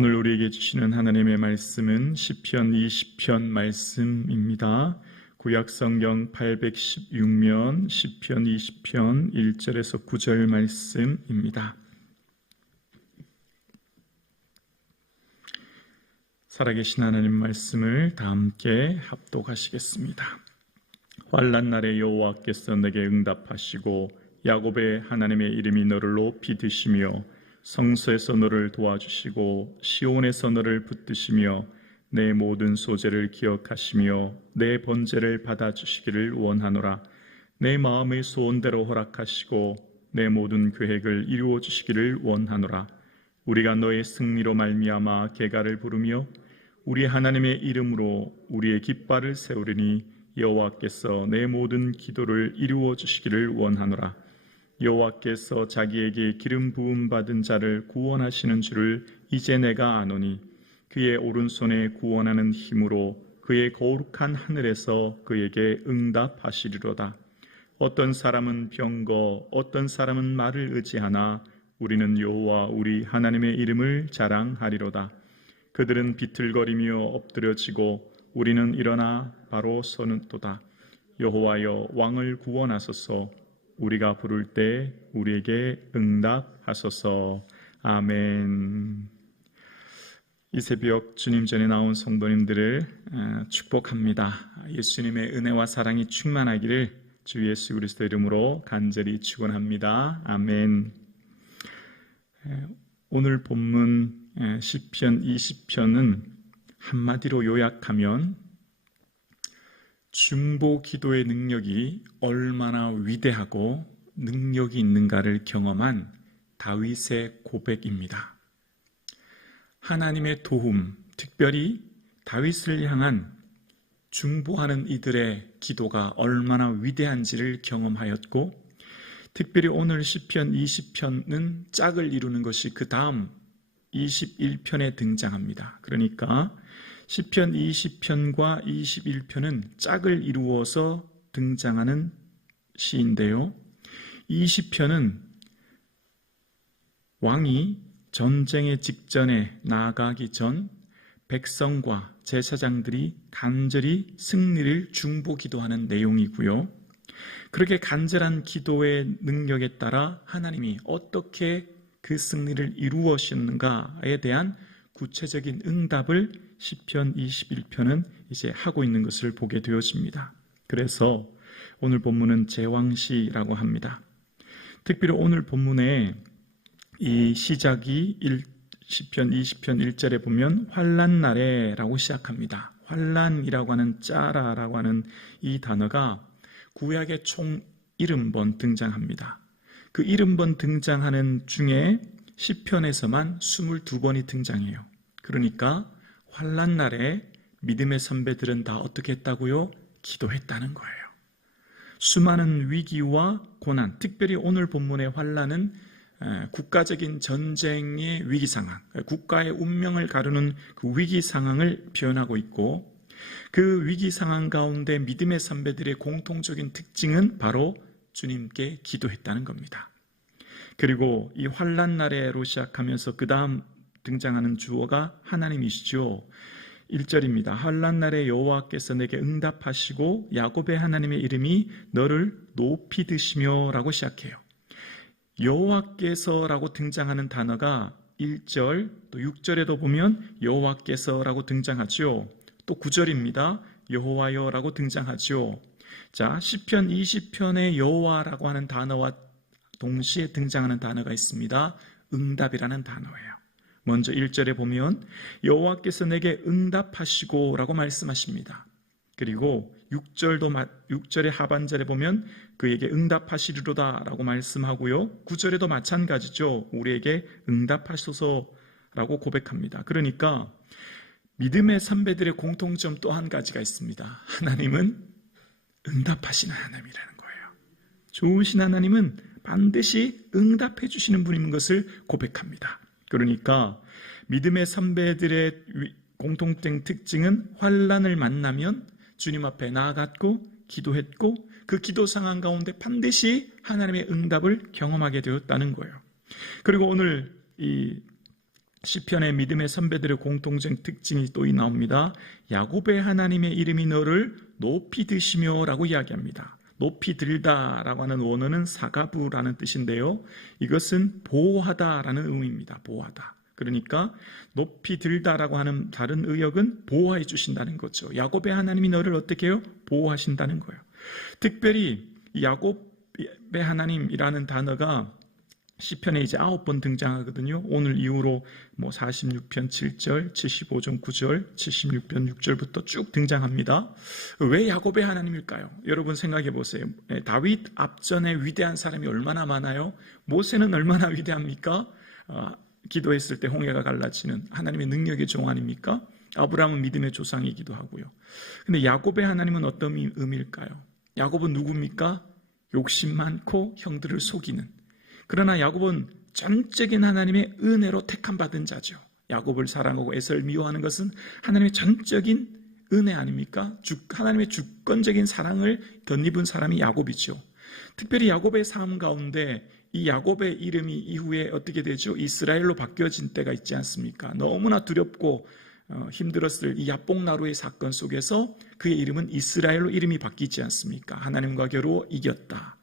오늘 우리에게 주시는 하나님의 말씀은 시편 20편 말씀입니다. 구약성경 816면 시편 20편 1절에서 9절 말씀입니다. 살아계신 하나님 말씀을 다 함께 합독하시겠습니다. 환난 날에 여호와께서 내게 응답하시고 야곱의 하나님의 이름이 너를 높이 드시며 성소에서 너를 도와주시고 시온에서 너를 붙드시며 내 모든 소재를 기억하시며 내 번제를 받아주시기를 원하노라. 내 마음의 소원대로 허락하시고 내 모든 계획을 이루어 주시기를 원하노라. 우리가 너의 승리로 말미암아 계가를 부르며 우리 하나님의 이름으로 우리의 깃발을 세우리니 여호와께서 내 모든 기도를 이루어 주시기를 원하노라. 여호와께서 자기에게 기름 부음 받은 자를 구원하시는 줄을 이제 내가 아노니 그의 오른손에 구원하는 힘으로 그의 거룩한 하늘에서 그에게 응답하시리로다. 어떤 사람은 병거, 어떤 사람은 말을 의지하나 우리는 여호와 우리 하나님의 이름을 자랑하리로다. 그들은 비틀거리며 엎드려지고 우리는 일어나 바로 서는도다. 여호와여 왕을 구원하소서. 우리가 부를 때 우리에게 응답하소서. 아멘. 이 새벽 주님 전에 나온 성도님들을 축복합니다. 예수님의 은혜와 사랑이 충만하기를 주 예수 그리스도 이름으로 간절히 축원합니다. 아멘. 오늘 본문 시편 20편은 한마디로 요약하면 중보 기도의 능력이 얼마나 위대하고 능력이 있는가를 경험한 다윗의 고백입니다. 하나님의 도움, 특별히 다윗을 향한 중보하는 이들의 기도가 얼마나 위대한지를 경험하였고, 특별히 오늘 시편 20편은 짝을 이루는 것이 그 다음 21편에 등장합니다. 그러니까 시편 20편과 21편은 짝을 이루어서 등장하는 시인데요. 20편은 왕이 전쟁의 직전에 나아가기 전 백성과 제사장들이 간절히 승리를 중보 기도하는 내용이고요. 그렇게 간절한 기도의 능력에 따라 하나님이 어떻게 그 승리를 이루어시는가에 대한 구체적인 응답을 시편 21편은 이제 하고 있는 것을 보게 되어집니다. 그래서 오늘 본문은 제왕시라고 합니다. 특별히 오늘 본문에 이 시작이 시편 20편 1절에 보면 환난 날에라고 시작합니다. 환난이라고 하는 짜라라고 하는 이 단어가 구약의 총 70번 등장합니다. 그 70번 등장하는 중에 시편에서만 22번이 등장해요. 그러니까 환난 날에 믿음의 선배들은 다 어떻게 했다고요? 기도했다는 거예요. 수많은 위기와 고난, 특별히 오늘 본문의 환난은 국가적인 전쟁의 위기 상황, 국가의 운명을 가르는 그 위기 상황을 표현하고 있고, 그 위기 상황 가운데 믿음의 선배들의 공통적인 특징은 바로 주님께 기도했다는 겁니다. 그리고 이 환난 날에로 시작하면서 그 다음 등장하는 주어가 하나님이시죠. 1절입니다. 환난 날에 여호와께서 내게 응답하시고 야곱의 하나님의 이름이 너를 높이 드시며 라고 시작해요. 여호와께서라고 등장하는 단어가 1절 또 6절에도 보면 여호와께서라고 등장하죠. 또 9절입니다. 여호와여라고 등장하죠. 자, 시편 20편의 여호와라고 하는 단어와 동시에 등장하는 단어가 있습니다. 응답이라는 단어예요. 먼저 1절에 보면 여호와께서 내게 응답하시고 라고 말씀하십니다. 그리고 6절의 하반절에 보면 그에게 응답하시리로다 라고 말씀하고요. 9절에도 마찬가지죠. 우리에게 응답하소서라고 고백합니다. 그러니까 믿음의 선배들의 공통점 또 한 가지가 있습니다. 하나님은 응답하시는 하나님이라는 거예요. 좋으신 하나님은 반드시 응답해 주시는 분인 것을 고백합니다. 그러니까 믿음의 선배들의 공통된 특징은 환난을 만나면 주님 앞에 나아갔고 기도했고 그 기도 상황 가운데 반드시 하나님의 응답을 경험하게 되었다는 거예요. 그리고 오늘 이 시편의 믿음의 선배들의 공통적 특징이 또 나옵니다. 야곱의 하나님의 이름이 너를 높이 드시며 라고 이야기합니다. 높이 들다라고 하는 원어는 사가부라는 뜻인데요, 이것은 보호하다라는 의미입니다. 보호하다. 그러니까 높이 들다라고 하는 다른 의역은 보호해 주신다는 거죠. 야곱의 하나님이 너를 어떻게 해요? 보호하신다는 거예요. 특별히 야곱의 하나님이라는 단어가 시편에 이제 9번 등장하거든요. 오늘 이후로 46편 7절, 75편 9절, 76편 6절부터 쭉 등장합니다. 왜 야곱의 하나님일까요? 여러분 생각해 보세요. 다윗 앞전에 위대한 사람이 얼마나 많아요? 모세는 얼마나 위대합니까? 기도했을 때 홍해가 갈라지는 하나님의 능력의 종 아닙니까? 아브라함은 믿음의 조상이기도 하고요. 근데 야곱의 하나님은 어떤 의미일까요? 야곱은 누굽니까? 욕심 많고 형들을 속이는, 그러나 야곱은 전적인 하나님의 은혜로 택함받은 자죠. 야곱을 사랑하고 에서를 미워하는 것은 하나님의 전적인 은혜 아닙니까? 하나님의 주권적인 사랑을 덧입은 사람이 야곱이죠. 특별히 야곱의 삶 가운데 이 야곱의 이름이 이후에 어떻게 되죠? 이스라엘로 바뀌어진 때가 있지 않습니까? 너무나 두렵고 힘들었을 이 야복나루의 사건 속에서 그의 이름은 이스라엘로 이름이 바뀌지 않습니까? 하나님과 겨루 이겼다.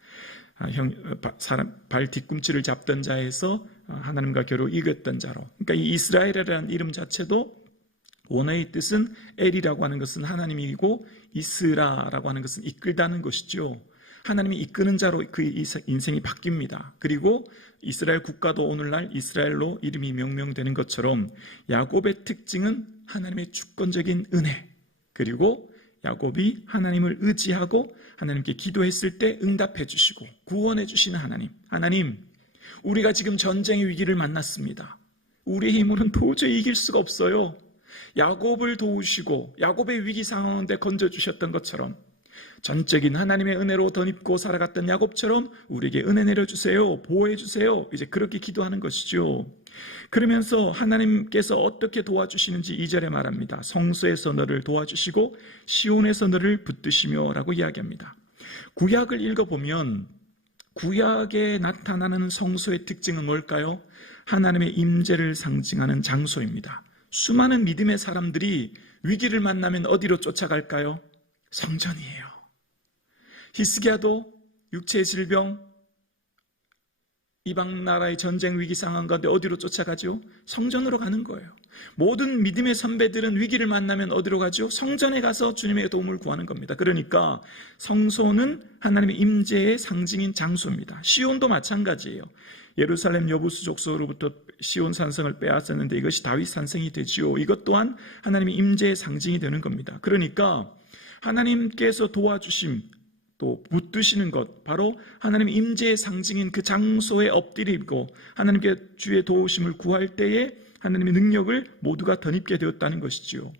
사람 발 뒤꿈치를 잡던 자에서 하나님과 겨루 이겼던 자로. 그러니까 이 이스라엘이라는 이름 자체도 원어의 뜻은 엘이라고 하는 것은 하나님이고 이스라라고 하는 것은 이끌다는 것이죠. 하나님이 이끄는 자로 그 인생이 바뀝니다. 그리고 이스라엘 국가도 오늘날 이스라엘로 이름이 명명되는 것처럼 야곱의 특징은 하나님의 주권적인 은혜, 그리고 야곱이 하나님을 의지하고 하나님께 기도했을 때 응답해 주시고 구원해 주시는 하나님, 우리가 지금 전쟁의 위기를 만났습니다. 우리의 힘으로는 도저히 이길 수가 없어요. 야곱을 도우시고 야곱의 위기 상황인데 건져주셨던 것처럼 전적인 하나님의 은혜로 덧입고 살아갔던 야곱처럼 우리에게 은혜 내려주세요, 보호해 주세요, 이제 그렇게 기도하는 것이죠. 그러면서 하나님께서 어떻게 도와주시는지 2절에 말합니다. 성소에서 너를 도와주시고 시온에서 너를 붙드시며 라고 이야기합니다. 구약을 읽어보면 구약에 나타나는 성소의 특징은 뭘까요? 하나님의 임재를 상징하는 장소입니다. 수많은 믿음의 사람들이 위기를 만나면 어디로 쫓아갈까요? 성전이에요. 히스기야도 육체의 질병, 이방 나라의 전쟁 위기 상황 가운데 어디로 쫓아가죠? 성전으로 가는 거예요. 모든 믿음의 선배들은 위기를 만나면 어디로 가죠? 성전에 가서 주님의 도움을 구하는 겁니다. 그러니까 성소는 하나님의 임재의 상징인 장소입니다. 시온도 마찬가지예요. 예루살렘 여부수 족속으로부터 시온 산성을 빼앗았는데 이것이 다윗 산성이 되지요. 이것 또한 하나님의 임재의 상징이 되는 겁니다. 그러니까 하나님께서 도와주심, 또 붙드시는 것, 바로 하나님의 임재의 상징인 그 장소에 엎드리고 하나님께 주의 도우심을 구할 때에 하나님의 능력을 모두가 덧입게 되었다는 것이지요.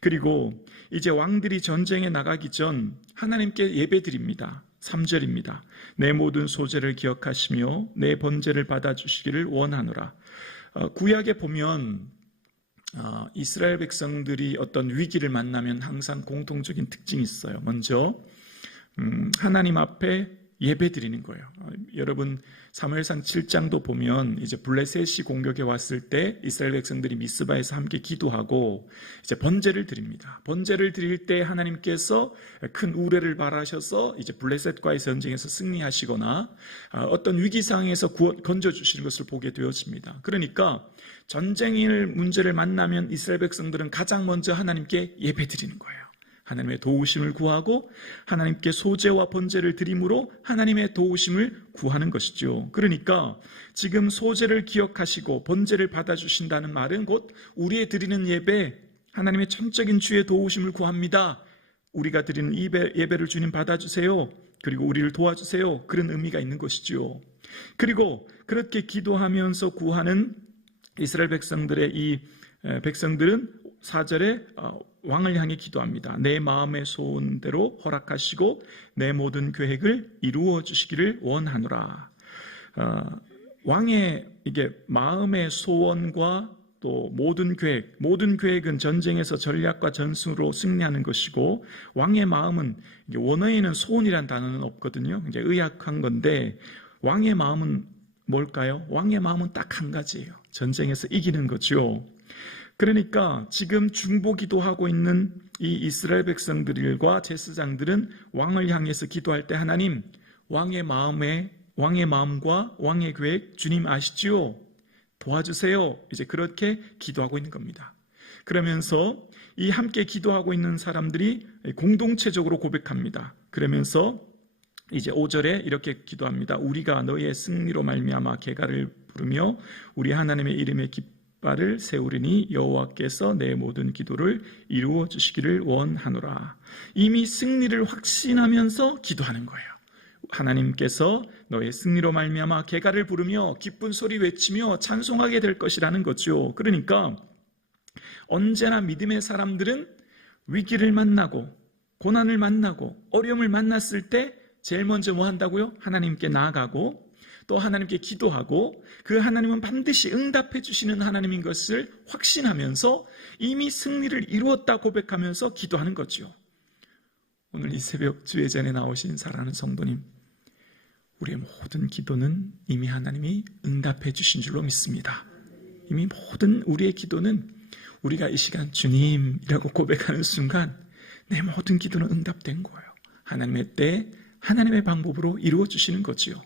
그리고 이제 왕들이 전쟁에 나가기 전 하나님께 예배드립니다. 3절입니다. 내 모든 소재를 기억하시며 내 번제를 받아주시기를 원하노라. 구약에 보면 이스라엘 백성들이 어떤 위기를 만나면 항상 공통적인 특징이 있어요. 먼저 하나님 앞에 예배 드리는 거예요. 여러분 사무엘상 7장도 보면 이제 블레셋이 공격해 왔을 때 이스라엘 백성들이 미스바에서 함께 기도하고 이제 번제를 드립니다. 번제를 드릴 때 하나님께서 큰 우레를 발하셔서 이제 블레셋과의 전쟁에서 승리하시거나 어떤 위기 상황에서 건져 주시는 것을 보게 되어집니다. 그러니까 전쟁의 문제를 만나면 이스라엘 백성들은 가장 먼저 하나님께 예배 드리는 거예요. 하나님의 도우심을 구하고 하나님께 소제와 번제를 드림으로 하나님의 도우심을 구하는 것이죠. 그러니까 지금 소제를 기억하시고 번제를 받아주신다는 말은 곧 우리의 드리는 예배, 하나님의 전적인 주의 도우심을 구합니다. 우리가 드리는 예배를 주님 받아주세요. 그리고 우리를 도와주세요. 그런 의미가 있는 것이죠. 그리고 그렇게 기도하면서 구하는 이스라엘 백성들의 이 백성들은 4절에 왕을 향해 기도합니다. 내 마음의 소원대로 허락하시고 내 모든 계획을 이루어 주시기를 원하노라. 왕의 이게 마음의 소원과 또 모든 계획은 전쟁에서 전략과 전술로 승리하는 것이고, 왕의 마음은 원어에는 소원이란 단어는 없거든요. 이제 의학한 건데 왕의 마음은 뭘까요? 왕의 마음은 딱 한 가지예요. 전쟁에서 이기는 거죠. 그러니까 지금 중보기도하고 있는 이 이스라엘 백성들과 제사장들은 왕을 향해서 기도할 때 하나님, 왕의 마음과 왕의 계획 주님 아시지요? 도와주세요. 이제 그렇게 기도하고 있는 겁니다. 그러면서 이 함께 기도하고 있는 사람들이 공동체적으로 고백합니다. 그러면서 이제 5절에 이렇게 기도합니다. 우리가 너의 승리로 말미암아 계가를 부르며 우리 하나님의 이름의 깃발을 세우리니 여호와께서 내 모든 기도를 이루어 주시기를 원하노라. 이미 승리를 확신하면서 기도하는 거예요. 하나님께서 너의 승리로 말미암아 계가를 부르며 기쁜 소리 외치며 찬송하게 될 것이라는 거죠. 그러니까 언제나 믿음의 사람들은 위기를 만나고 고난을 만나고 어려움을 만났을 때 제일 먼저 뭐 한다고요? 하나님께 나아가고 또 하나님께 기도하고 그 하나님은 반드시 응답해 주시는 하나님인 것을 확신하면서 이미 승리를 이루었다 고백하면서 기도하는 거죠. 오늘 이 새벽 주예전에 나오신 사랑하는 성도님, 우리의 모든 기도는 이미 하나님이 응답해 주신 줄로 믿습니다. 이미 모든 우리의 기도는 우리가 이 시간 주님이라고 고백하는 순간 내 모든 기도는 응답된 거예요. 하나님의 때 하나님의 방법으로 이루어 주시는 거지요.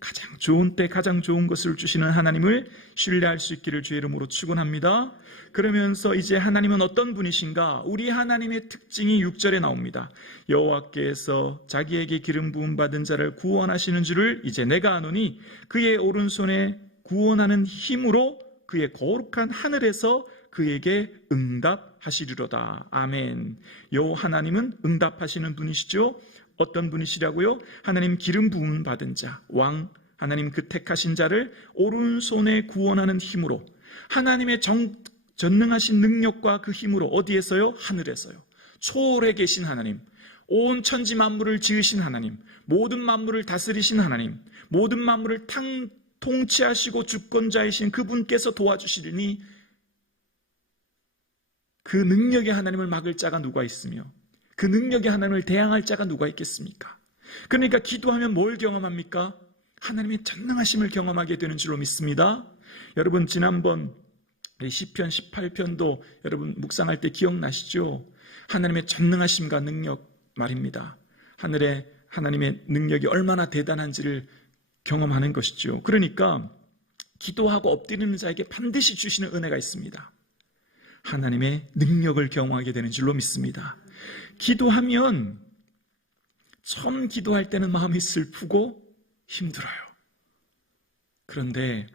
가장 좋은 때 가장 좋은 것을 주시는 하나님을 신뢰할 수 있기를 주의 이름으로 축원합니다. 그러면서 이제 하나님은 어떤 분이신가? 우리 하나님의 특징이 6절에 나옵니다. 여호와께서 자기에게 기름 부음 받은 자를 구원하시는 줄을 이제 내가 아노니 그의 오른손에 구원하는 힘으로 그의 거룩한 하늘에서 그에게 응답하시리로다. 아멘. 여호와 하나님은 응답하시는 분이시죠. 어떤 분이시라고요? 하나님 기름 부음 받은 자, 왕, 하나님 그 택하신 자를 오른손에 구원하는 힘으로 하나님의 전능하신 능력과 그 힘으로 어디에서요? 하늘에서요. 초월해 계신 하나님, 온 천지 만물을 지으신 하나님, 모든 만물을 다스리신 하나님, 모든 만물을 통치하시고 주권자이신 그분께서 도와주시리니 그 능력의 하나님을 막을 자가 누가 있으며 그 능력의 하나님을 대항할 자가 누가 있겠습니까? 그러니까 기도하면 뭘 경험합니까? 하나님의 전능하심을 경험하게 되는 줄로 믿습니다. 여러분 지난번 시편 18편도 여러분 묵상할 때 기억나시죠? 하나님의 전능하심과 능력 말입니다. 하늘에 하나님의 능력이 얼마나 대단한지를 경험하는 것이죠. 그러니까 기도하고 엎드리는 자에게 반드시 주시는 은혜가 있습니다. 하나님의 능력을 경험하게 되는 줄로 믿습니다. 기도하면 처음 기도할 때는 마음이 슬프고 힘들어요. 그런데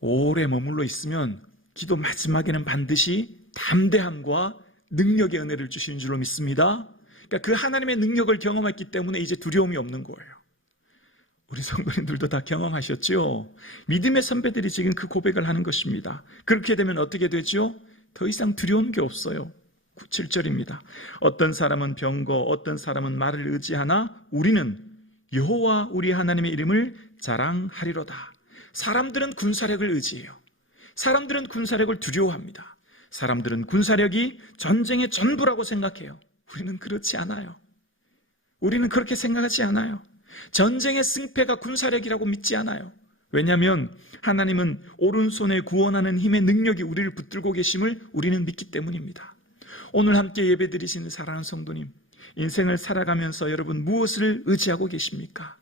오래 머물러 있으면 기도 마지막에는 반드시 담대함과 능력의 은혜를 주시는 줄로 믿습니다. 그러니까 그 하나님의 능력을 경험했기 때문에 이제 두려움이 없는 거예요. 우리 성도님들도 다 경험하셨죠? 믿음의 선배들이 지금 그 고백을 하는 것입니다. 그렇게 되면 어떻게 되죠? 더 이상 두려운 게 없어요. 7절입니다. 어떤 사람은 병거, 어떤 사람은 말을 의지하나 우리는 여호와 우리 하나님의 이름을 자랑하리로다. 사람들은 군사력을 의지해요. 사람들은 군사력을 두려워합니다. 사람들은 군사력이 전쟁의 전부라고 생각해요. 우리는 그렇지 않아요. 우리는 그렇게 생각하지 않아요. 전쟁의 승패가 군사력이라고 믿지 않아요. 왜냐하면 하나님은 오른손에 구원하는 힘의 능력이 우리를 붙들고 계심을 우리는 믿기 때문입니다. 오늘 함께 예배드리시는 사랑하는 성도님, 인생을 살아가면서 여러분 무엇을 의지하고 계십니까?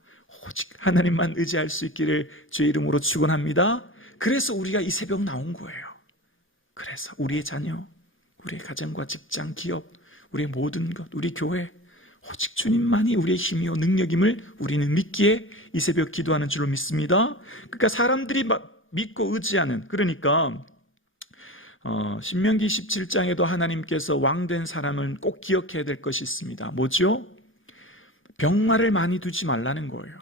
오직 하나님만 의지할 수 있기를 주의 이름으로 축원합니다. 그래서 우리가 이 새벽 나온 거예요. 그래서 우리의 자녀, 우리의 가정과 직장, 기업, 우리의 모든 것, 우리 교회, 오직 주님만이 우리의 힘이요 능력임을 우리는 믿기에 이 새벽 기도하는 줄로 믿습니다. 그러니까 사람들이 믿고 의지하는, 그러니까 신명기 17장에도 하나님께서 왕된 사람은 꼭 기억해야 될 것이 있습니다. 뭐죠? 병마를 많이 두지 말라는 거예요.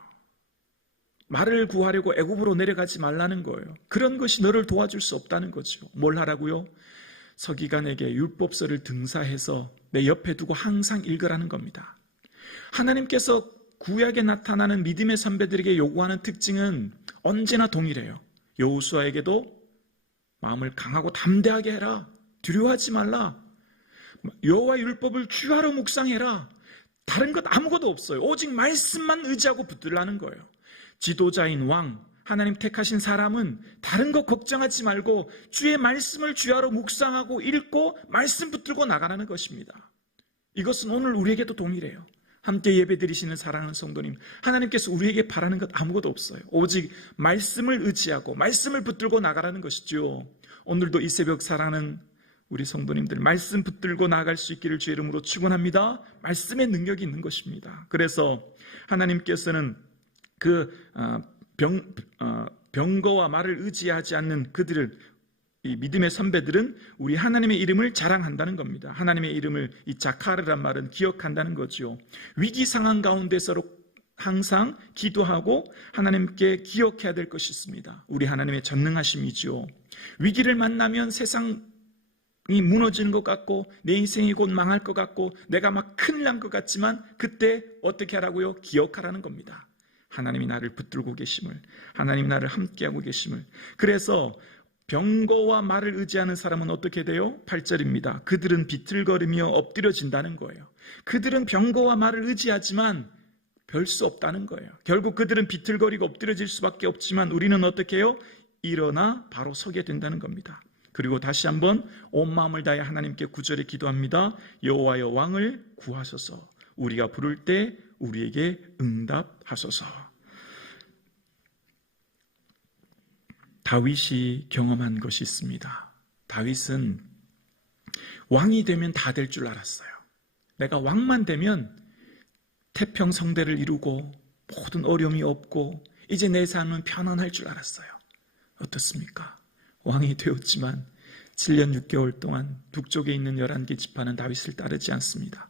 말을 구하려고 애굽으로 내려가지 말라는 거예요. 그런 것이 너를 도와줄 수 없다는 거죠. 뭘 하라고요? 서기관에게 율법서를 등사해서 내 옆에 두고 항상 읽으라는 겁니다. 하나님께서 구약에 나타나는 믿음의 선배들에게 요구하는 특징은 언제나 동일해요. 여호수아에게도 마음을 강하고 담대하게 해라. 두려워하지 말라. 여호와 율법을 주야로 묵상해라. 다른 것 아무것도 없어요. 오직 말씀만 의지하고 붙들라는 거예요. 지도자인 왕, 하나님 택하신 사람은 다른 거 걱정하지 말고 주의 말씀을 주야로 묵상하고 읽고 말씀 붙들고 나가라는 것입니다. 이것은 오늘 우리에게도 동일해요. 함께 예배드리시는 사랑하는 성도님, 하나님께서 우리에게 바라는 것 아무것도 없어요. 오직 말씀을 의지하고 말씀을 붙들고 나가라는 것이죠. 오늘도 이 새벽 사랑하는 우리 성도님들, 말씀 붙들고 나아갈 수 있기를 주의 이름으로 축원합니다. 말씀의 능력이 있는 것입니다. 그래서 하나님께서는 병거와 말을 의지하지 않는 그들을, 이 믿음의 선배들은 우리 하나님의 이름을 자랑한다는 겁니다. 하나님의 이름을, 이 자카르란 말은 기억한다는 거죠. 위기 상황 가운데서 항상 기도하고 하나님께 기억해야 될 것이 있습니다. 우리 하나님의 전능하심이죠. 위기를 만나면 세상이 무너지는 것 같고 내 인생이 곧 망할 것 같고 내가 막 큰일 난 것 같지만 그때 어떻게 하라고요? 기억하라는 겁니다. 하나님이 나를 붙들고 계심을, 하나님이 나를 함께하고 계심을. 그래서 병거와 말을 의지하는 사람은 어떻게 돼요? 8절입니다. 그들은 비틀거리며 엎드려진다는 거예요. 그들은 병거와 말을 의지하지만 별 수 없다는 거예요. 결국 그들은 비틀거리고 엎드려질 수밖에 없지만 우리는 어떻게 해요? 일어나 바로 서게 된다는 겁니다. 그리고 다시 한번 온 마음을 다해 하나님께 9절에 기도합니다. 여호와여 왕을 구하소서. 우리가 부를 때 우리에게 응답하소서. 다윗이 경험한 것이 있습니다. 다윗은 왕이 되면 다 될 줄 알았어요. 내가 왕만 되면 태평성대를 이루고 모든 어려움이 없고 이제 내 삶은 편안할 줄 알았어요. 어떻습니까? 왕이 되었지만 7년 6개월 동안 북쪽에 있는 11개 지파는 다윗을 따르지 않습니다.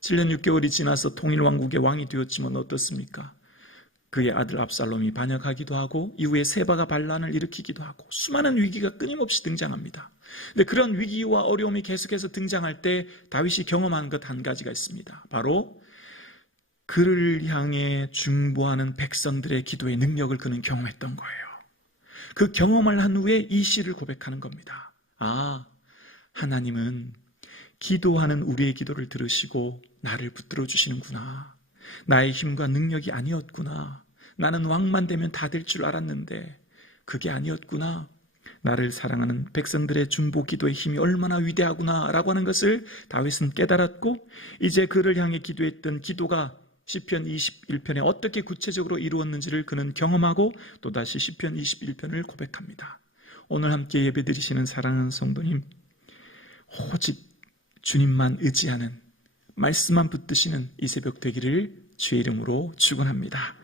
7년 6개월이 지나서 통일왕국의 왕이 되었지만 어떻습니까? 그의 아들 압살롬이 반역하기도 하고 이후에 세바가 반란을 일으키기도 하고 수많은 위기가 끊임없이 등장합니다. 근데 그런 위기와 어려움이 계속해서 등장할 때 다윗이 경험한 것 한 가지가 있습니다. 바로 그를 향해 중보하는 백성들의 기도의 능력을 그는 경험했던 거예요. 그 경험을 한 후에 이 시를 고백하는 겁니다. 아, 하나님은 기도하는 우리의 기도를 들으시고 나를 붙들어 주시는구나. 나의 힘과 능력이 아니었구나. 나는 왕만 되면 다 될 줄 알았는데 그게 아니었구나. 나를 사랑하는 백성들의 중보 기도의 힘이 얼마나 위대하구나 라고 하는 것을 다윗은 깨달았고 이제 그를 향해 기도했던 기도가 시편 21편에 어떻게 구체적으로 이루었는지를 그는 경험하고 또다시 시편 21편을 고백합니다. 오늘 함께 예배드리시는 사랑하는 성도님, 오직 주님만 의지하는 말씀만 붙드시는 이 새벽 되기를 주의 이름으로 축원합니다.